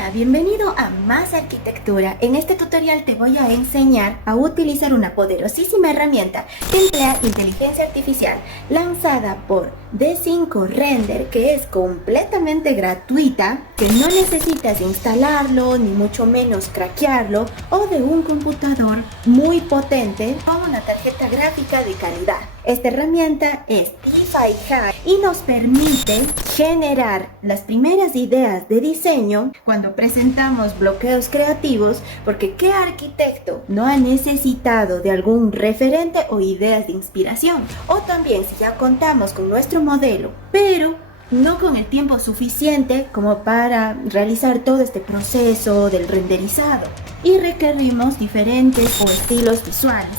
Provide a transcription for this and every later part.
Hola, bienvenido a Más Arquitectura. En este tutorial te voy a enseñar a utilizar una poderosísima herramienta que emplea inteligencia artificial lanzada por D5 Render, que es completamente gratuita, que no necesitas instalarlo ni mucho menos craquearlo o de un computador muy potente o una tarjeta gráfica de calidad. Esta herramienta es DeFi High y nos permite generar las primeras ideas de diseño cuando presentamos bloqueos creativos, porque ¿qué arquitecto no ha necesitado de algún referente o ideas de inspiración? O también si ya contamos con nuestro modelo, pero no con el tiempo suficiente como para realizar todo este proceso del renderizado y requerimos diferentes o estilos visuales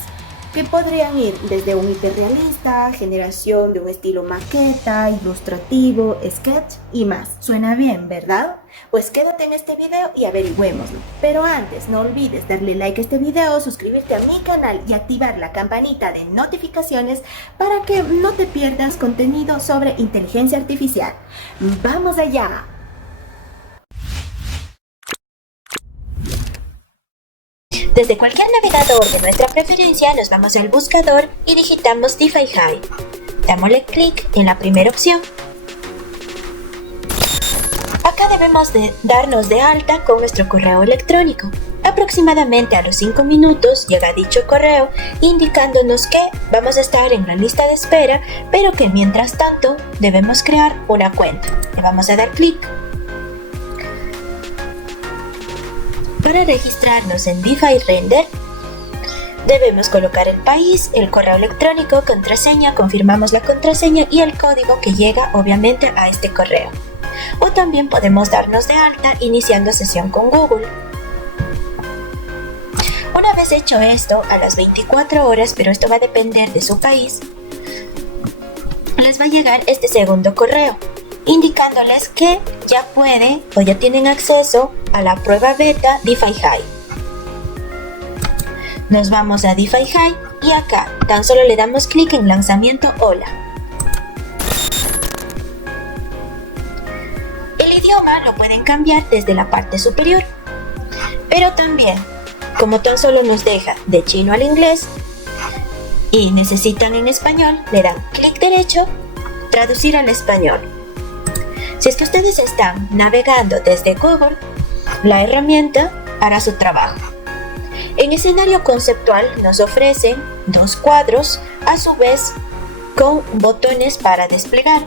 que podrían ir desde un hiperrealista, generación de un estilo maqueta, ilustrativo, sketch y más. Suena bien, ¿verdad? Pues quédate en este video y averigüémoslo. Pero antes, no olvides darle like a este video, suscribirte a mi canal y activar la campanita de notificaciones para que no te pierdas contenido sobre inteligencia artificial. ¡Vamos allá! Desde cualquier navegador de nuestra preferencia nos vamos al buscador y digitamos DeFi High. Dámosle clic en la primera opción. Acá debemos de darnos de alta con nuestro correo electrónico. Aproximadamente a los 5 minutos llega dicho correo indicándonos que vamos a estar en la lista de espera, pero que mientras tanto debemos crear una cuenta. Le vamos a dar clic. Para registrarnos en DeFi Render, debemos colocar el país, el correo electrónico, contraseña, confirmamos la contraseña y el código que llega obviamente a este correo. O también podemos darnos de alta iniciando sesión con Google. Una vez hecho esto, a las 24 horas, pero esto va a depender de su país, les va a llegar este segundo correo, indicándoles que ya pueden o ya tienen acceso a la prueba beta DeFi High. Nos vamos a DeFi High y acá tan solo le damos clic en lanzamiento Hola. El idioma lo pueden cambiar desde la parte superior, pero también, como tan solo nos deja de chino al inglés y necesitan en español, le dan clic derecho, traducir al español. Si es que ustedes están navegando desde Google, la herramienta hará su trabajo. En escenario conceptual nos ofrecen dos cuadros, a su vez con botones para desplegar.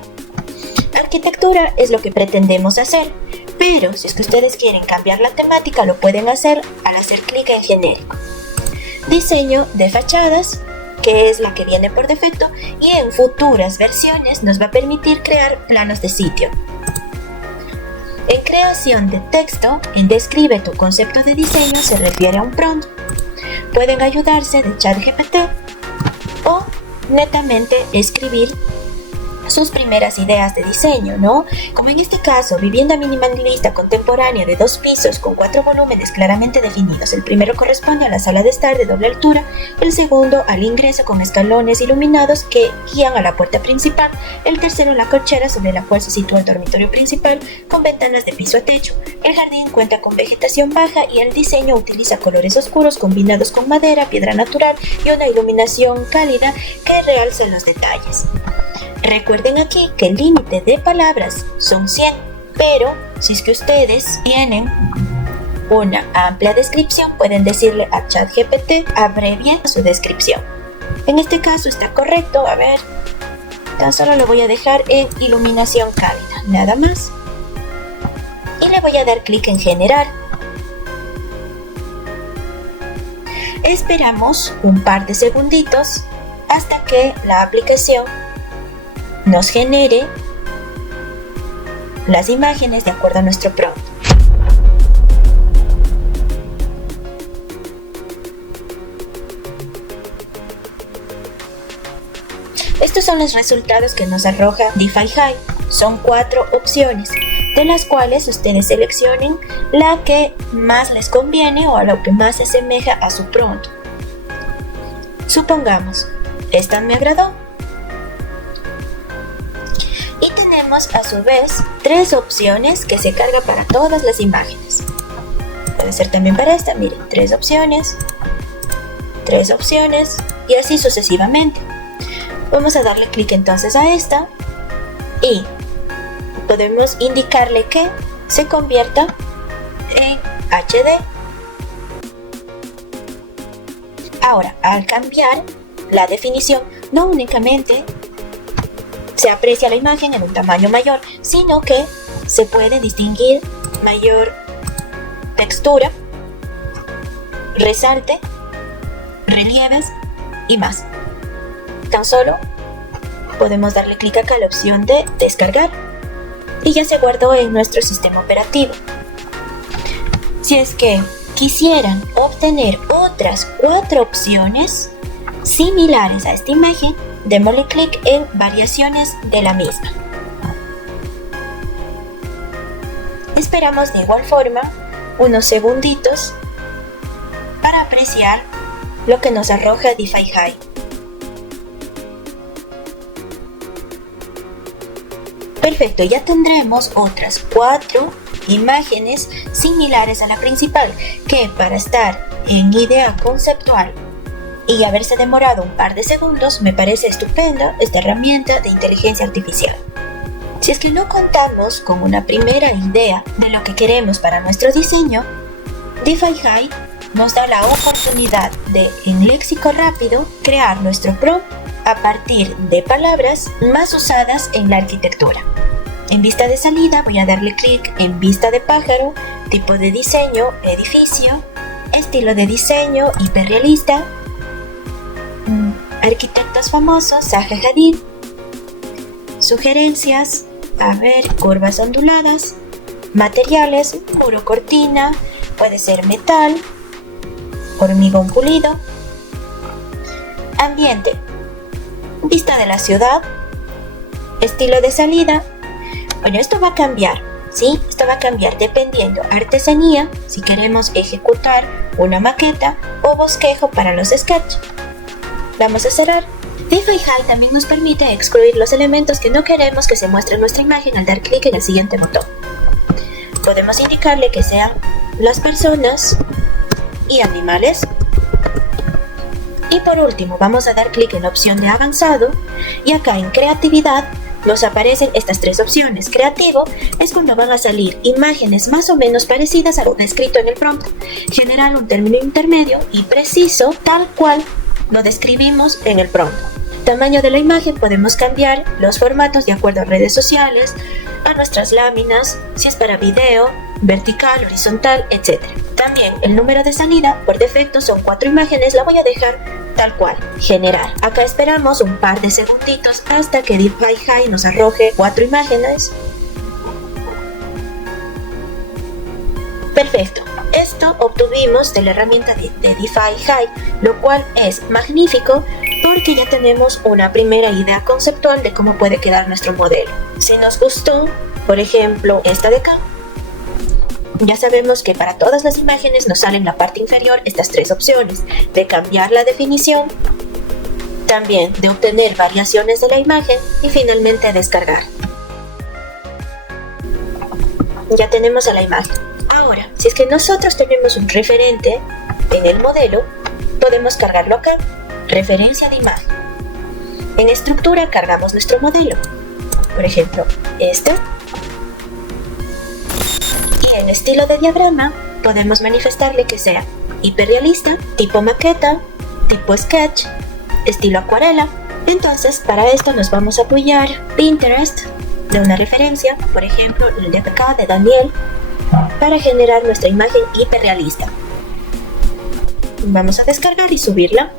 Arquitectura es lo que pretendemos hacer, pero si es que ustedes quieren cambiar la temática, lo pueden hacer al hacer clic en genérico. Diseño de fachadas, que es la que viene por defecto, y en futuras versiones nos va a permitir crear planos de sitio. En creación de texto, en describe tu concepto de diseño se refiere a un prompt. Pueden ayudarse de ChatGPT o netamente escribir sus primeras ideas de diseño, ¿no? Como en este caso, vivienda minimalista contemporánea de 2 pisos con 4 volúmenes claramente definidos. El primero corresponde a la sala de estar de doble altura, el segundo al ingreso con escalones iluminados que guían a la puerta principal, el tercero la cochera sobre la cual se sitúa el dormitorio principal con ventanas de piso a techo. El jardín cuenta con vegetación baja y el diseño utiliza colores oscuros combinados con madera, piedra natural y una iluminación cálida que realza los detalles. Recuerden aquí que el límite de palabras son 100, pero si es que ustedes tienen una amplia descripción, pueden decirle a ChatGPT abrevie su descripción. En este caso está correcto, a ver, tan solo lo voy a dejar en iluminación cálida, nada más. Y le voy a dar clic en generar. Esperamos un par de segunditos hasta que la aplicación nos genere las imágenes de acuerdo a nuestro prompt. Estos son los resultados que nos arroja DeFi High. Son 4 opciones, de las cuales ustedes seleccionen la que más les conviene o a lo que más se asemeja a su prompt. Supongamos, esta me agradó. tenemos a su vez 3 opciones que se cargan para todas las imágenes. Puede ser también para esta, miren, 3 opciones y así sucesivamente. Vamos a darle clic entonces a esta y podemos indicarle que se convierta en HD. Ahora, al cambiar la definición, no únicamente se aprecia la imagen en un tamaño mayor, sino que se puede distinguir mayor textura, resalte, relieves y más. Tan solo podemos darle clic acá a la opción de descargar y ya se guardó en nuestro sistema operativo. Si es que quisieran obtener otras 4 opciones similares a esta imagen, démosle clic en variaciones de la misma. Esperamos de igual forma unos segunditos para apreciar lo que nos arroja DeFi-Hi. Perfecto, ya tendremos otras 4 imágenes similares a la principal, que para estar en idea conceptual y haberse demorado un par de segundos, me parece estupenda esta herramienta de inteligencia artificial. Si es que no contamos con una primera idea de lo que queremos para nuestro diseño, DeFi-Hi nos da la oportunidad de, en léxico rápido, crear nuestro prompt a partir de palabras más usadas en la arquitectura. En vista de salida voy a darle clic en vista de pájaro, tipo de diseño, edificio, estilo de diseño, hiperrealista, arquitectos famosos, Zaha Hadid, sugerencias, curvas onduladas, materiales, muro cortina, puede ser metal, hormigón pulido, ambiente, vista de la ciudad, estilo de salida. Bueno, esto va a cambiar, ¿sí? Esto va a cambiar dependiendo artesanía, si queremos ejecutar una maqueta o bosquejo para los sketches. Vamos a cerrar. DeFi-Hi también nos permite excluir los elementos que no queremos que se muestre en nuestra imagen al dar clic en el siguiente botón. Podemos indicarle que sean las personas y animales. Y por último, vamos a dar clic en la opción de avanzado y acá en creatividad nos aparecen estas 3 opciones. Creativo es cuando van a salir imágenes más o menos parecidas a lo descrito en el prompt. Generar un término intermedio y preciso tal cual lo describimos en el prompt. Tamaño de la imagen, podemos cambiar los formatos de acuerdo a redes sociales, a nuestras láminas, si es para video, vertical, horizontal, etc. También el número de salida, por defecto son 4 imágenes, la voy a dejar tal cual, generar. Acá esperamos un par de segunditos hasta que DeFi-Hi nos arroje 4 imágenes. Perfecto. Esto obtuvimos de la herramienta de DeFi-Hi, lo cual es magnífico porque ya tenemos una primera idea conceptual de cómo puede quedar nuestro modelo. Si nos gustó, por ejemplo, esta de acá, ya sabemos que para todas las imágenes nos salen en la parte inferior estas 3 opciones, de cambiar la definición, también de obtener variaciones de la imagen y finalmente descargar. Ya tenemos a la imagen. Ahora, si es que nosotros tenemos un referente en el modelo, podemos cargarlo acá, referencia de imagen. En estructura cargamos nuestro modelo, por ejemplo, este. Y en estilo de diagrama podemos manifestarle que sea hiperrealista, tipo maqueta, tipo sketch, estilo acuarela. Entonces, para esto nos vamos a apoyar Pinterest de una referencia, por ejemplo, el de acá de Daniel, para generar nuestra imagen hiperrealista. Vamos a descargar y subirla.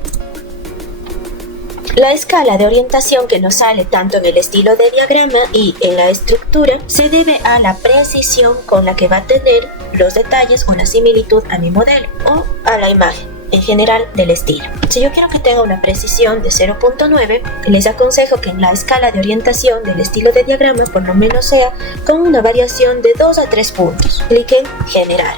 La escala de orientación que nos sale tanto en el estilo de diagrama y en la estructura se debe a la precisión con la que va a tener los detalles o la similitud a mi modelo o a la imagen en general del estilo. Si yo quiero que tenga una precisión de 0.9, les aconsejo que en la escala de orientación del estilo de diagrama por lo menos sea con una variación de 2 a 3 puntos. Clic en generar.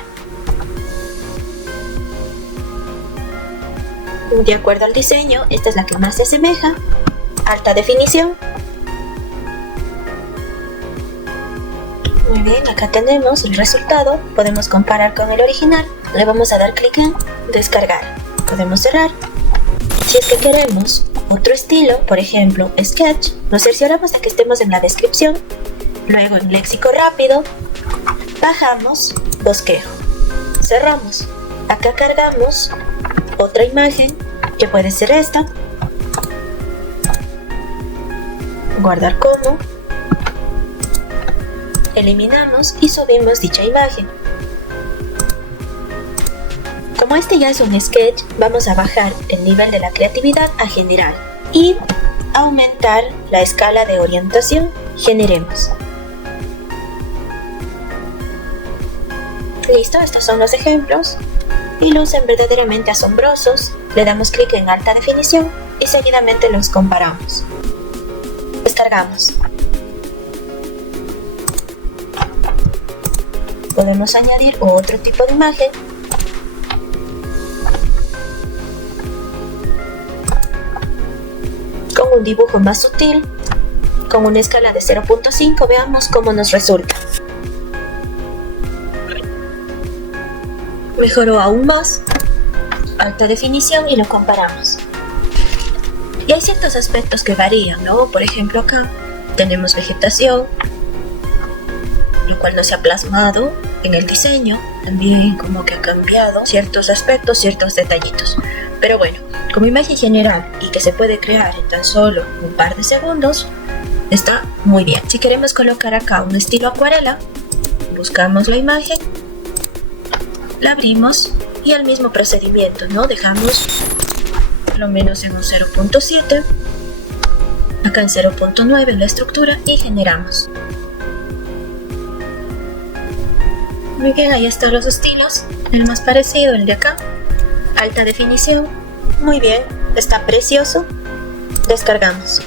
De acuerdo al diseño, esta es la que más se asemeja. Alta definición. Muy bien, acá tenemos el resultado. Podemos comparar con el original. Le vamos a dar clic en descargar. Podemos cerrar. Si es que queremos otro estilo, por ejemplo, Sketch, nos cercioramos de que estemos en la descripción. Luego en léxico rápido, bajamos bosquejo. Cerramos. Acá cargamos otra imagen, que puede ser esta. Guardar como. Eliminamos y subimos dicha imagen. Como este ya es un sketch, vamos a bajar el nivel de la creatividad a general y aumentar la escala de orientación. Generemos. Listo, estos son los ejemplos y lucen verdaderamente asombrosos. Le damos clic en alta definición y seguidamente los comparamos. Descargamos. Podemos añadir otro tipo de imagen. Con un dibujo más sutil, con una escala de 0.5, veamos cómo nos resulta. Mejoró aún más, alta definición y lo comparamos. Y hay ciertos aspectos que varían, ¿no? Por ejemplo, acá tenemos vegetación, lo cual no se ha plasmado en el diseño. También como que ha cambiado ciertos aspectos, ciertos detallitos. Pero bueno, como imagen general y que se puede crear en tan solo un par de segundos, está muy bien. Si queremos colocar acá un estilo acuarela, buscamos la imagen, la abrimos y el mismo procedimiento, ¿no? Dejamos lo menos en un 0.7, acá en 0.9 la estructura y generamos. Muy bien, ahí están los estilos. El más parecido, el de acá. Alta definición. Muy bien, está precioso. Descargamos.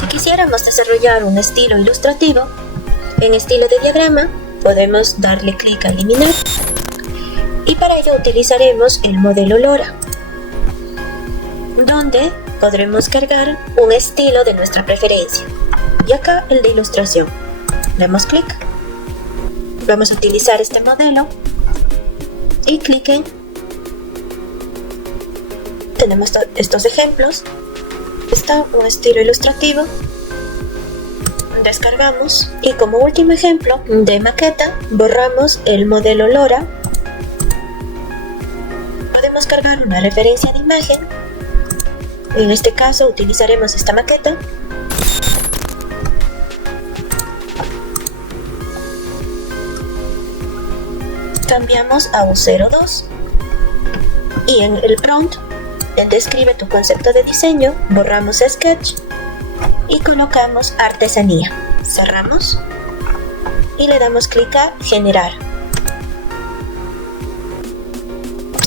Si quisiéramos desarrollar un estilo ilustrativo, en estilo de diagrama, podemos darle clic a eliminar. Y para ello utilizaremos el modelo LoRa, donde podremos cargar un estilo de nuestra preferencia. Y acá el de ilustración. Damos clic. Vamos a utilizar este modelo y clic en. Tenemos estos ejemplos. Está un estilo ilustrativo. Descargamos y como último ejemplo de maqueta borramos el modelo LoRa. Podemos cargar una referencia de imagen. En este caso utilizaremos esta maqueta. Cambiamos a un 02 y en el prompt, en describe tu concepto de diseño, borramos Sketch y colocamos artesanía. Cerramos y le damos clic a generar.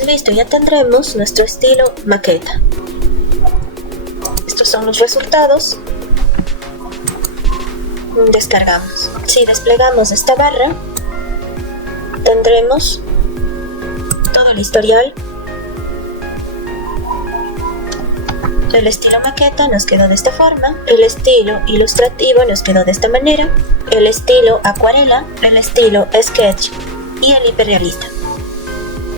Listo, ya tendremos nuestro estilo maqueta. Estos son los resultados. Descargamos. Si desplegamos esta barra, tendremos todo el historial. El estilo maqueta nos quedó de esta forma, el estilo ilustrativo nos quedó de esta manera, el estilo acuarela, el estilo sketch y el hiperrealista.